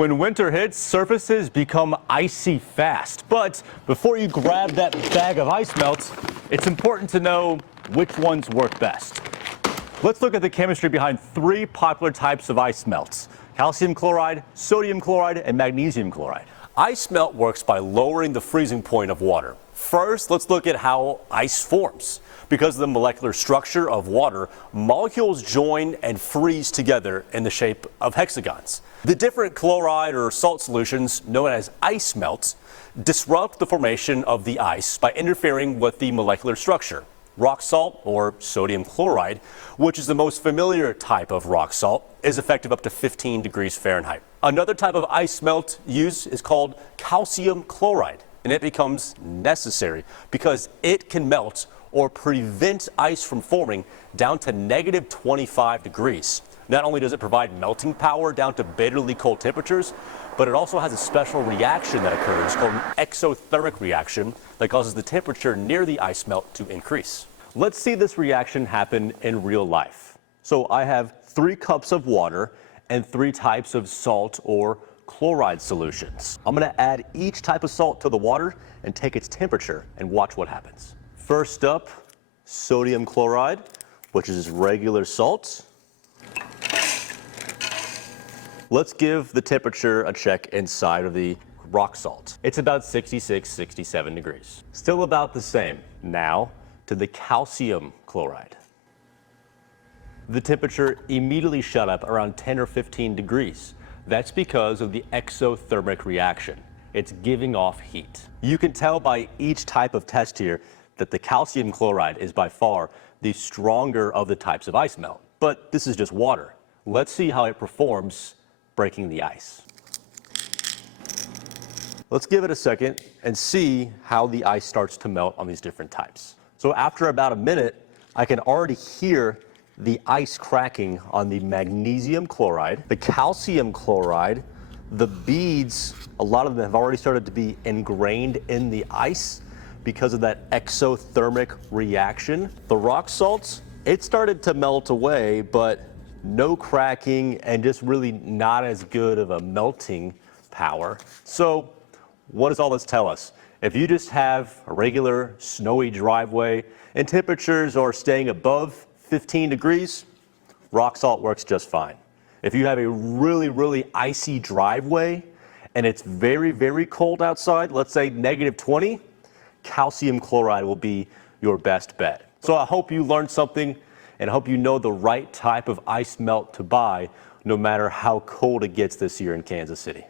When winter hits, surfaces become icy fast. But before you grab that bag of ice melts, it's important to know which ones work best. Let's look at the chemistry behind three popular types of ice melts: calcium chloride, sodium chloride, and magnesium chloride. Ice melt works by lowering the freezing point of water. First, let's look at how ice forms. Because of the molecular structure of water, molecules join and freeze together in the shape of hexagons. The different chloride or salt solutions, known as ice melts, disrupt the formation of the ice by interfering with the molecular structure. Rock salt, or sodium chloride, which is the most familiar type of rock salt, is effective up to 15 degrees Fahrenheit. Another type of ice melt used is called calcium chloride, and it becomes necessary because it can melt or prevent ice from forming down to negative 25 degrees. Not only does it provide melting power down to bitterly cold temperatures, but it also has a special reaction that occurs called an exothermic reaction that causes the temperature near the ice melt to increase. Let's see this reaction happen in real life. So I have 3 cups of water and 3 types of salt or chloride solutions. I'm going to add each type of salt to the water and take its temperature and watch what happens. First up, sodium chloride, which is regular salt. Let's give the temperature a check inside of the rock salt. It's about 66, 67 degrees. Still about the same. Now to the calcium chloride. The temperature immediately shot up around 10 or 15 degrees. That's because of the exothermic reaction. It's giving off heat. You can tell by each type of test here that the calcium chloride is by far the stronger of the types of ice melt. But this is just water. Let's see how it performs breaking the ice. Let's give it a second and see how the ice starts to melt on these different types. So after about a minute, I can already hear the ice cracking on the magnesium chloride, the calcium chloride. The beads, a lot of them have already started to be ingrained in the ice because of that exothermic reaction. The rock salts, it started to melt away, but no cracking and just really not as good of a melting power. So what does all this tell us? If you just have a regular snowy driveway and temperatures are staying above 15 degrees, rock salt works just fine. If you have a really icy driveway and it's very cold outside, let's say negative 20, calcium chloride will be your best bet. So I hope you learned something and I hope you know the right type of ice melt to buy no matter how cold it gets this year in Kansas City.